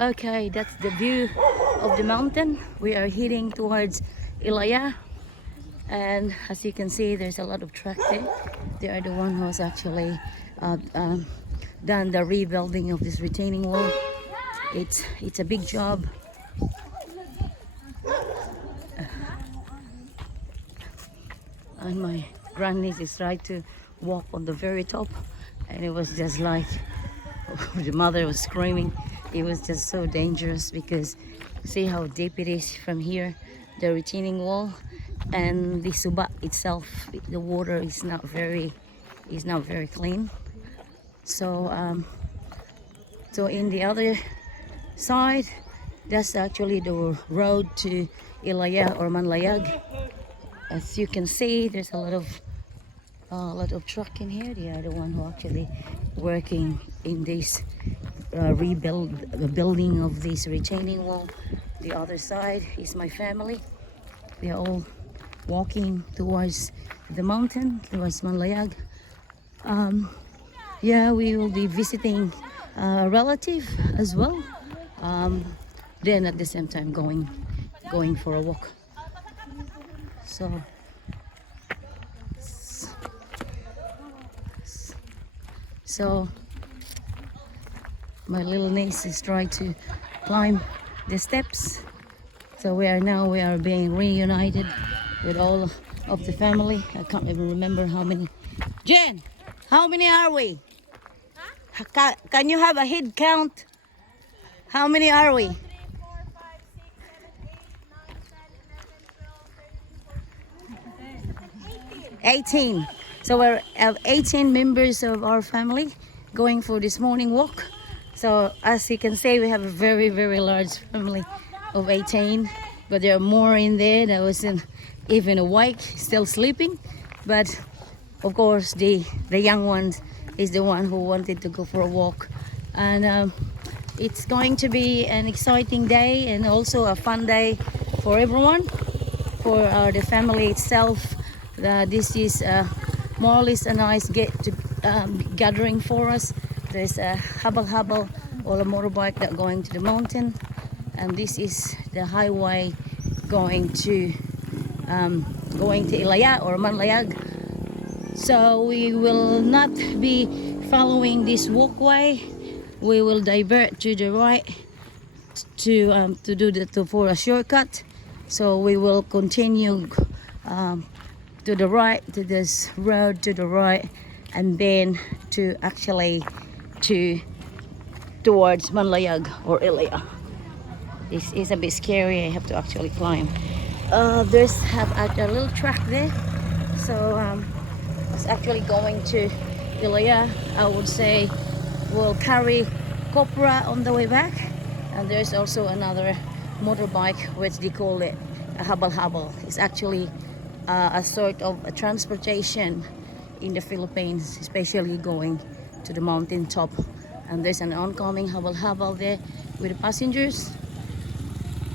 Okay, that's the view of the mountain. We are heading towards Ilaya, and as you can see, there's a lot of truck there. They are the one who's actually done the rebuilding of this retaining wall. It's a big job. And my grandniece is trying to walk on the very top, and it was just like the mother was screaming. It was just so dangerous because see how deep it is from here, the retaining wall, and the suba itself. The water is not very clean. So so in the other side, that's actually the road to Ilaya or Manlayag. As you can see, there's a lot of truck in here. They are the one who actually working in this building of this retaining wall. The other side is my family. They are all walking towards the mountain, towards Manlayag. Yeah, we will be visiting a relative as well. Then at the same time going for a walk. So my little niece is trying to climb the steps. So we are being reunited with all of the family. I can't even remember how many. Jen, how many are we? Huh? Can you have a head count? How many are we? 18. So we have 18 members of our family going for this morning walk. So as you can see, we have a very large family of 18, but there are more in there that wasn't even awake, still sleeping. But of course the young one is the one who wanted to go for a walk. And it's going to be an exciting day and also a fun day for everyone, for the family itself. This is more or less a nice gathering for us. There's a habal or a motorbike that going to the mountain, and this is the highway going to Ilaya or Manlayag. So we will not be following this walkway. We will divert to the right for a shortcut. So we will continue to the right, to this road to the right, and then towards Manlayag or Ilaya. This is a bit scary. I have to actually climb. There's a little track there. So it's actually going to Ilaya. I would say we'll carry copra on the way back, and there's also another motorbike which they call it a habal. It's actually a sort of a transportation in the Philippines, especially going to the mountain top. And there's an oncoming habal there with the passengers,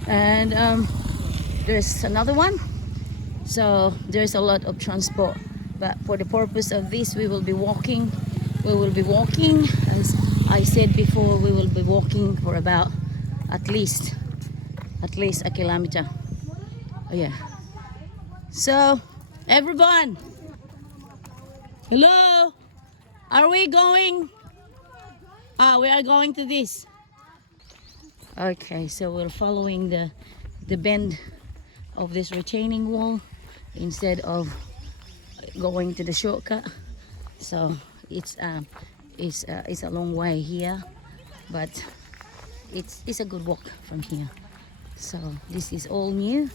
and there's another one. So there's a lot of transport, but for the purpose of this, we will be walking. As I said before, we will be walking for about at least a kilometer. Oh, yeah. So everyone, hello, are we going? We are going to this. Okay, so we're following the bend of this retaining wall instead of going to the shortcut. So it's a long way here, but it's a good walk from here. So this is all new.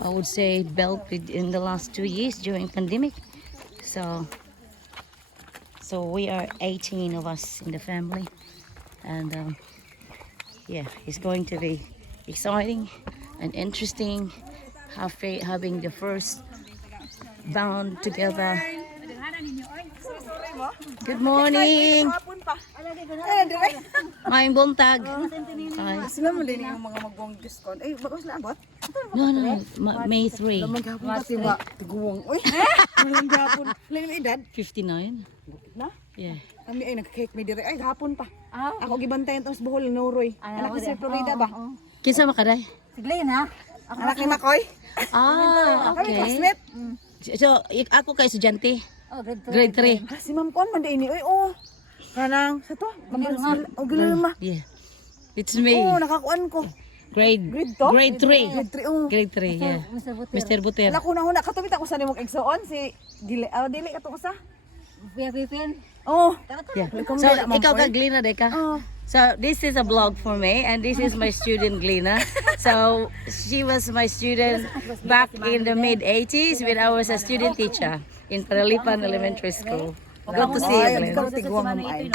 I would say built in the last 2 years during pandemic. So we are 18 of us in the family, and yeah, it's going to be exciting and interesting having the first bound together. Good morning. Maayong buntag. Sila mo din yung mga magbuwang discount. Ay, bakos na abot? No. May 3. Maghapon pa tiba. Tiguwang. Uy, walang gapon. Ilan yung edad? 59. Na? Yeah. Kami ay nagkake may dire. Ay, gapon pa. Ako gibantayan tos Bohol Nuroy. Anak ko sa Florida ba? Kinsa makaday? Sige na. Anak ni Makoy. Kami Okay. classmate. So, ako kay estudyante. Oh, Grade 3. Si Ma'am Kon man ini. Oy, oh. Kanang sa to. Oh, gilirma. Yeah. It's me. Oh, nakakuan ko. Grade Grade to? Grade 3. Grade 3 oh. Grade 3, yeah. Mr. Buter. Mr. Buter. Wala ko na katubit ako sa nimong egsoon si dili ka to sa. Pipin. Oh. Yeah. Welcome So, din, Ma'am ikaw ka Koy. Glina de ka? Oh. So, this is a vlog for me and this is my student Glina. So, she was my student back in the mid-80s when I was a student teacher in Panalipan Elementary School. Good to see you, Ay, Glina. ikaw tigwa Ma'am ay.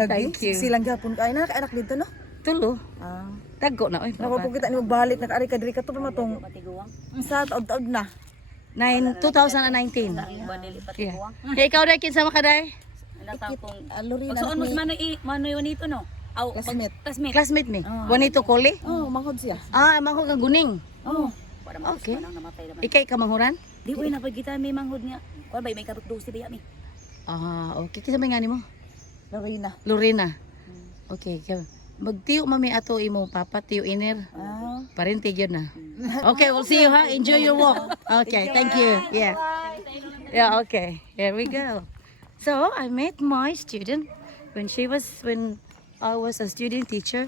Lagi. Thank you. Silang gapon ka ay anak dito no. Tulo. Ah. Taggo na. Oy, Nako po kita ni magbalik nag-ari ka diri ka to matong sa taod-taod na. 2019. Yeah. Hey, ikaw dai kinsa makaday? Lorina. So, mano yun ito, no? Classmate. Classmate. Classmate me. Juanito Coli? Oh, mangod siya. Manghod ka guning. Oh. Okay. Ikay ka manghuran? Di ko na pag kita may manghod niya. Kuan ba may karot dosi ba yami? Okay. Kinsa may ngani mo? Lorina. Lorena. Okay. Magtiyo mami ato imo papa tiyo iner. Ah. Parente yun na. Okay, we'll see you ha. Enjoy your walk. Okay, thank you. Yeah. Yeah, okay. Here we go. So, I met my student when I was a student teacher.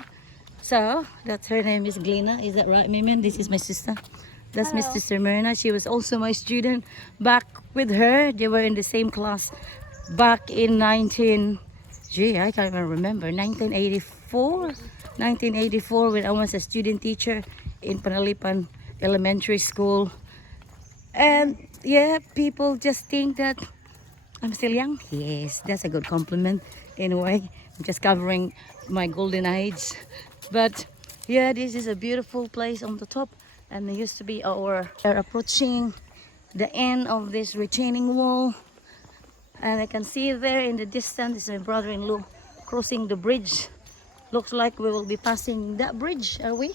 So, that's her name is Glina. Is that right, Mimen? This is my sister. That's Miss Sister Myrna. She was also my student back with her. They were in the same class back in I can't even remember, 1984 when I was a student teacher in Panalipan Elementary School. And yeah, people just think that I'm still young. Yes, that's a good compliment in a way. I'm just covering my golden age. But yeah, this is a beautiful place on the top, and there used to be we're approaching the end of this retaining wall. And I can see there in the distance is my brother-in-law crossing the bridge. Looks like we will be passing that bridge, are we?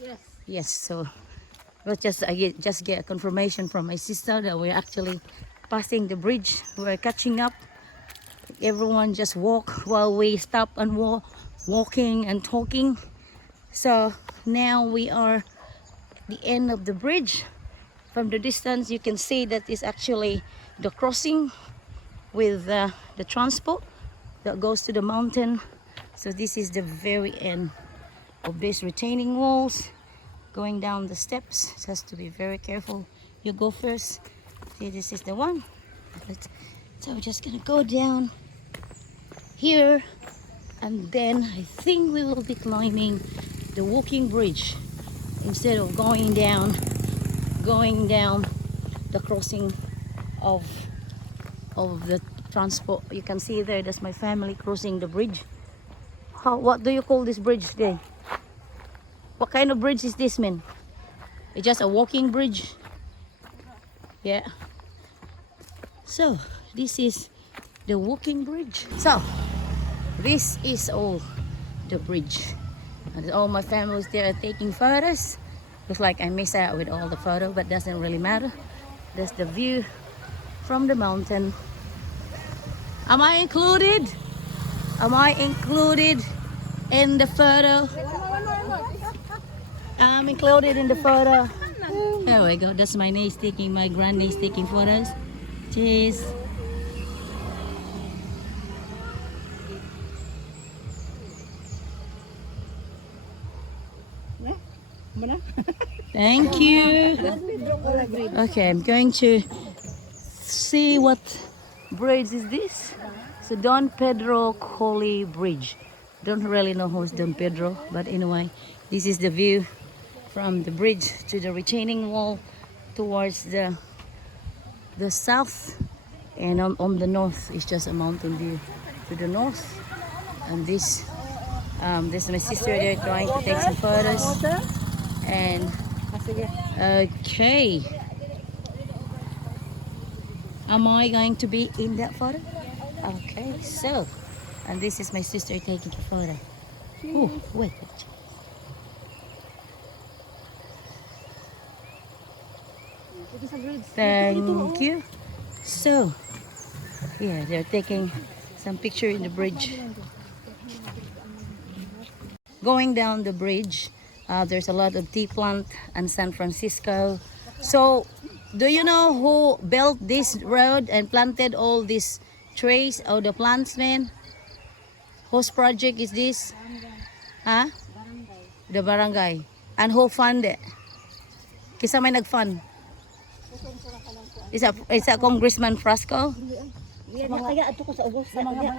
Yes. Yes, so I just get a confirmation from my sister that we're actually passing the bridge. We're catching up. Everyone just walk while we stop and walking and talking. So now we are at the end of the bridge. From the distance you can see that is actually the crossing with the transport that goes to the mountain. So this is the very end of these retaining walls. Going down the steps, it has to be very careful. You go first. See, this is the one. So we're just gonna go down here, and then I think we will be climbing the walking bridge instead of going down the crossing of the transport. You can see there, that's my family crossing the bridge. What do you call this bridge today? What kind of bridge is this, man? It's just a walking bridge. Yeah. So this is the walking bridge. So this is all the bridge, and all my families there are taking photos. Looks like I miss out with all the photo, but doesn't really matter. That's the view from the mountain. Am I included? Am I included in the photo? I'm included in the photo. There we go. That's my niece taking, my grand niece taking photos. Cheers. Thank you. Okay, I'm going to see what bridge is this. So Don Pedro Collie Bridge. Don't really know who's Don Pedro, but anyway, this is the view from the bridge to the retaining wall towards the south, and on the north is just a mountain view to the north. And this is my sister there trying to take some photos. And okay, am I going to be in that photo? Okay, so, and this is my sister taking a photo. Oh, wait. Thank you. So, yeah, they're taking some picture in the bridge. going down the bridge, there's a lot of tea plant and San Francisco. So, do you know who built this road and planted all these trees or the plants, man? Whose project is this? Huh? The barangay. And who fund it? Kisa may nag-fund? Is that Congressman Frasco? Kaya ato ko sa ubos sa mga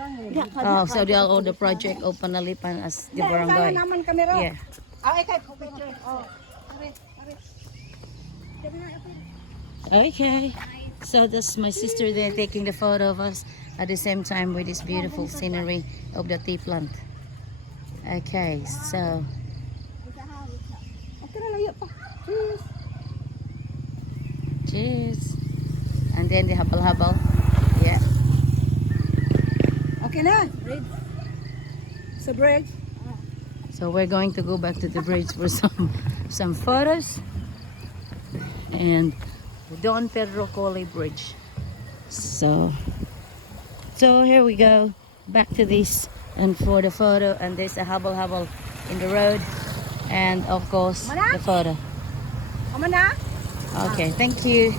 Oh, so they all the project of Panalipan as the barangay. naman kamera. Yeah. Ay, kay picture. Oh. Okay. So that's my sister there taking the photo of us at the same time with this beautiful scenery of the tea plant. Okay, so Okay na layo pa. Cheers. cheers. And then the habal-habal. Yeah. Okay na. Sa bridge. So we're going to go back to the bridge for some photos. And Don Pedro Coley Bridge. So here we go. Back to this and for the photo, and there's a habal-habal in the road, and of course the photo. Amo na? Okay, thank you.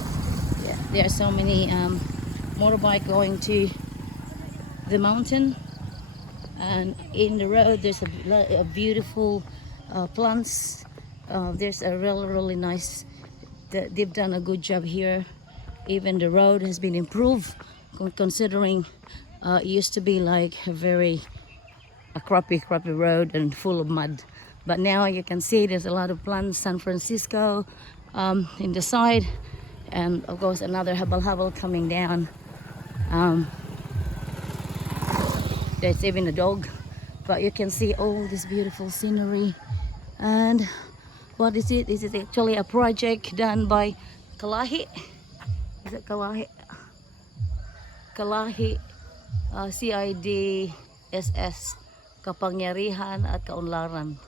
Yeah, there are so many motorbike going to the mountain, and in the road there's a beautiful plants. There's a really nice. They've done a good job here. Even the road has been improved, considering it used to be like a crappy road and full of mud. But now you can see there's a lot of plants. San Francisco in the side, and of course another habal-habal coming down. There's even a dog, but you can see all this beautiful scenery. And what is it? Is it actually a project done by Kalahi? Is it Kalahi? Kalahi CIDSS, Kapangyarihan at Kaunlaran.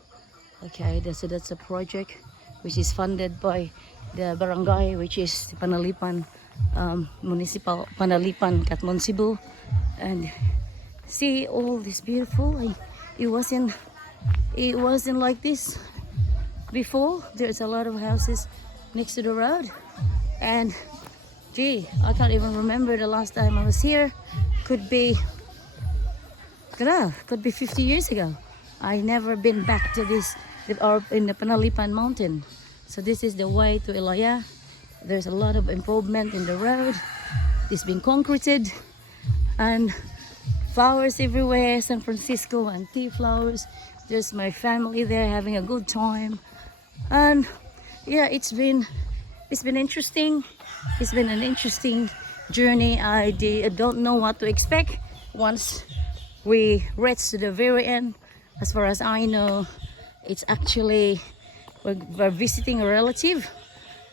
Okay, that's a project which is funded by the barangay, which is Panalipan, Municipal Panalipan, Catmon, Cebu. And see all this beautiful. It wasn't like this before. There's a lot of houses next to the road, and gee, I can't even remember the last time I was here. Could be 50 years ago. I never been back to this or in the Panalipan mountain. So this is the way to Ilaya. There's a lot of improvement in the road. It's been concreted, and flowers everywhere, San Francisco and tea flowers. There's my family there having a good time. And yeah, it's been interesting. It's been an interesting journey. I don't know what to expect once we reach to the very end. As far as I know, it's actually we're visiting a relative,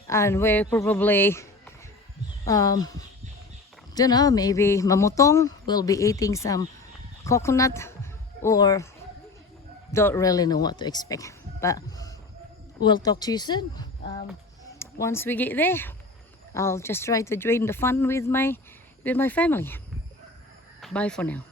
and we're probably don't know, maybe mamutong. We'll be eating some coconut, or don't really know what to expect. But we'll talk to you soon. Once we get there, I'll just try to join the fun with my family. Bye for now.